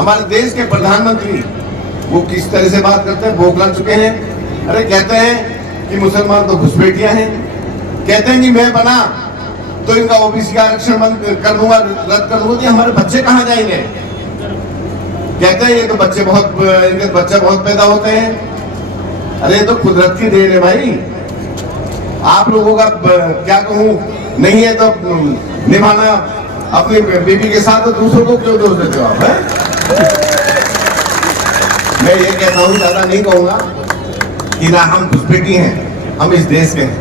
हमारे देश के प्रधानमंत्री वो किस तरह से बात करते हैं, बौखला चुके हैं। अरे कहते हैं कि मुसलमान तो घुसपैठियां हैं, कहते हैं कि मैं बना तो इनका ओबीसी का आरक्षण बंद कर दूंगा, रद्द कर दूंगा। हमारे बच्चे कहाँ जाएंगे? कहते हैं ये तो बच्चे इनके बच्चे बहुत पैदा होते हैं। अरे तो कुदरत की देन है भाई, आप लोगों का क्या कहूँ, नहीं है तो निभाना अपनी बीवी के साथ, तो दूसरों को क्यों दोष देते हो आप? मैं ये कहता हूँ, ज्यादा नहीं कहूंगा कि ना हम घुसपैठी हैं, हम इस देश के हैं,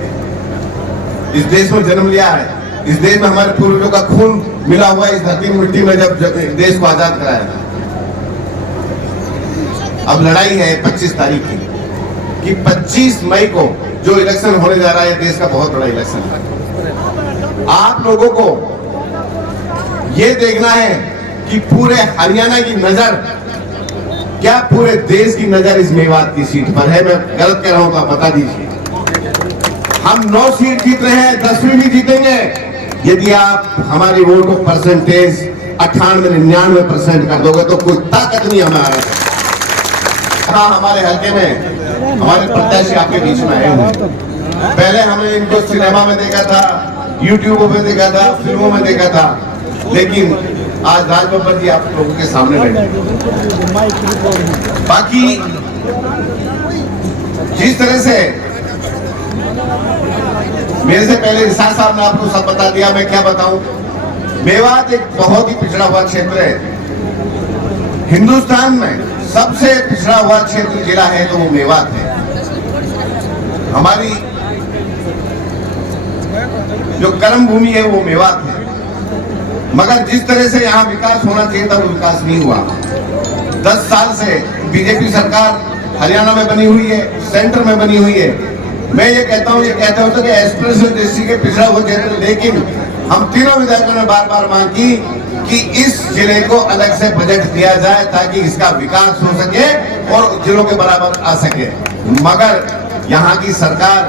इस देश में जन्म लिया है, इस देश में हमारे पूर्वजों का खून मिला हुआ है इस धरती मिट्टी में जब देश को आजाद कराया था। अब लड़ाई है 25 तारीख की कि 25 मई को जो इलेक्शन होने जा रहा है, देश का बहुत बड़ा इलेक्शन है। आप लोगों को ये देखना है कि पूरे हरियाणा की नजर, क्या पूरे देश की नजर इस मेवात की सीट पर है? मैं गलत कह रहा हूं तो आप बता दीजिए। हम 9 सीट जीत रहे हैं, 10वीं भी जीतेंगे यदि आप हमारी वोटों परसेंटेज 98-99% कर दोगे तो कोई ताकत नहीं हमारे। हाँ, हमारे हल्के में हमारे प्रत्याशी आपके बीच में आए हुए। पहले हमने इनको सिनेमा में देखा था, यूट्यूब पे देखा था, फिल्मों में देखा था, लेकिन आज राजबब्बर जी आप लोगों के सामने बैठे। बाकी जिस तरह से मेरे से पहले रिसाज साहब ने आपको सब बता दिया, मैं क्या बताऊं। मेवात एक बहुत ही पिछड़ा हुआ क्षेत्र है। हिंदुस्तान में सबसे पिछड़ा हुआ क्षेत्र जिला है तो वो मेवात है। हमारी जो कर्म भूमि है वो मेवात है, मगर जिस तरह से यहाँ विकास होना चाहिए था वो विकास नहीं हुआ। 10 साल से बीजेपी सरकार हरियाणा में बनी हुई है, सेंटर में बनी हुई है। मैं ये कहता हूँ, ये कहते होते कि एक्सप्रेस देशी के पिछड़ा हुआ क्षेत्र, लेकिन हम तीनों विधायकों ने बार बार मांग की कि इस जिले को अलग से बजट दिया जाए ताकि इसका विकास हो सके और जिलों के बराबर आ सके। मगर यहाँ की सरकार,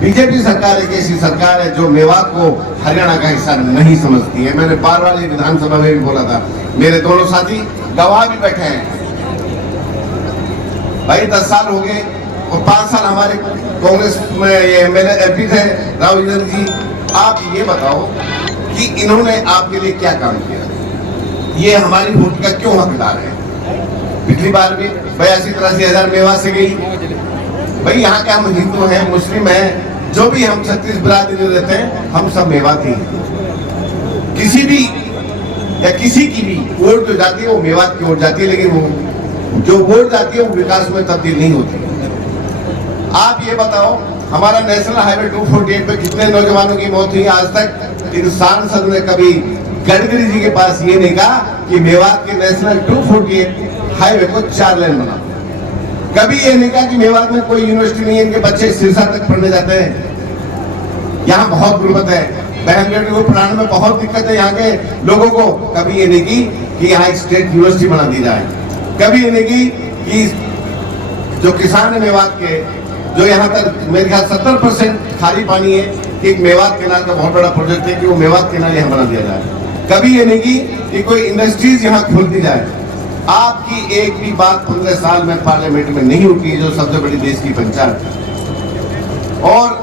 बीजेपी सरकार एक ऐसी सरकार है जो मेवात को हरियाणा का हिस्सा नहीं समझती है। मैंने बार बार विधानसभा में भी बोला था, मेरे दोनों साथी गवाह भी बैठे हैं भाई। 10 साल हो गए और 5 साल हमारे कांग्रेस में ये एमएलए एमपी थे राहुल जी। आप ये बताओ कि इन्होंने आपके लिए क्या काम किया? ये हमारी वोट का क्यों हकदार है? पिछली बार भी 82-83 हजार मेवात से गई। भाई यहाँ के हम हिंदू हैं, मुस्लिम हैं, जो भी हम 36 बिरादरी रहते हैं, हम सब मेवाती हैं। किसी भी या किसी की भी वोट जो जाती है वो मेवात की वोट जाती है, लेकिन वो जो वोट जाती है वो विकास में तब्दील नहीं होती। आप ये बताओ, हमारा नेशनल हाईवे 248 पे कितने नौजवानों की मौत हुई? आज तक इन सांसद ने कभी गडकरी जी के पास ये नहीं कहा कि मेवात के नेशनल 248 हाईवे को 4 लेन बना। कभी ये नहीं कहा कि मेवात में कोई यूनिवर्सिटी नहीं है, इनके बच्चे सिरसा तक पढ़ने जाते हैं। यहाँ बहुत गुर्बत है, बहन बेटी को पढ़ाने में बहुत दिक्कत है यहाँ के लोगों को। कभी ये नहीं की कि यहाँ एक स्टेट यूनिवर्सिटी बना दी जाए। कभी ये नहीं की कि जो किसान है मेवात के, जो यहाँ तक मेरे ख्याल 70% खाली पानी है, कि एक मेवात केनाल का बहुत बड़ा प्रोजेक्ट है कि वो मेवात केनाल यहाँ बना दिया जाए। कभी ये नहीं की कि कोई इंडस्ट्रीज यहाँ खोल दी जाए। आपकी एक भी बात 15 साल में पार्लियामेंट में नहीं उठी, जो सबसे बड़ी देश की पंचायत। और